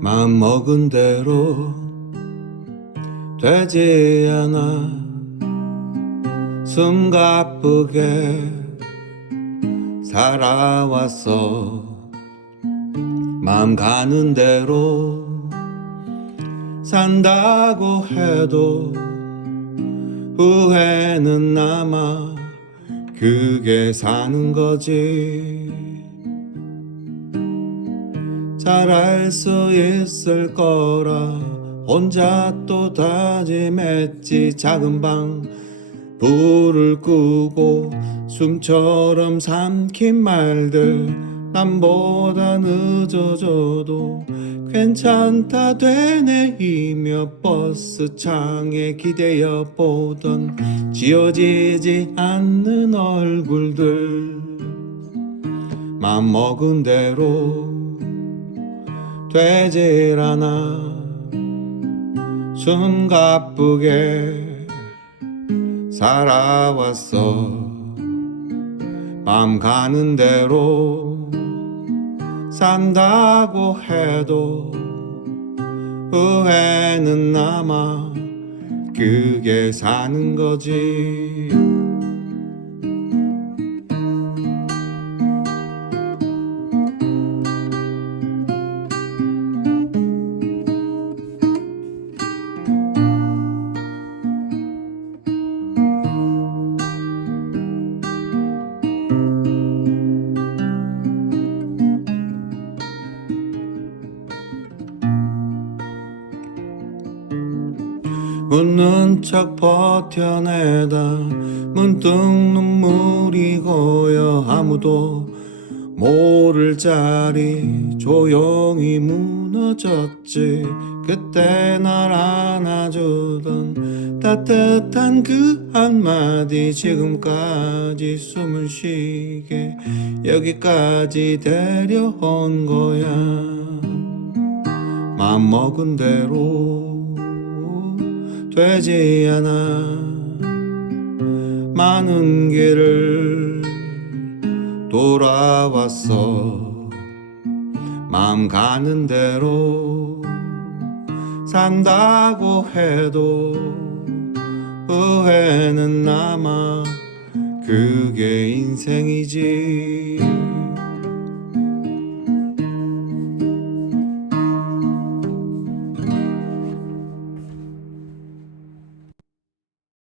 마음 먹은 대로 되지 않아. 숨 가쁘게 살아왔어. 마음 가는 대로 산다고 해도 후회는 남아 그게 사는 거지. 잘할 수 있을 거라 혼자 또 다짐했지. 작은 방 불을 끄고 숨처럼 삼킨 말들 남보다 늦어져도 괜찮다 되네. 이며 버스 창에 기대어 보던 지어지지 않는 얼굴들 맘 먹은 대로 되질 않아 숨 가쁘게 살아왔어. 맘 가는 대로 산다고 해도 후회는 남아 그게 사는 거지 웃는 척 버텨내다 문득 눈물이 고여 아무도 모를 자리 조용히 무너졌지. 그때 날 안아주던 따뜻한 그 한마디 지금까지 숨을 쉬게 여기까지 데려온 거야. 맘 먹은 대로 되지 않아. 많은 길을 돌아왔어. 마음 가는 대로 산다고 해도 후회는 남아. 그게 인생이지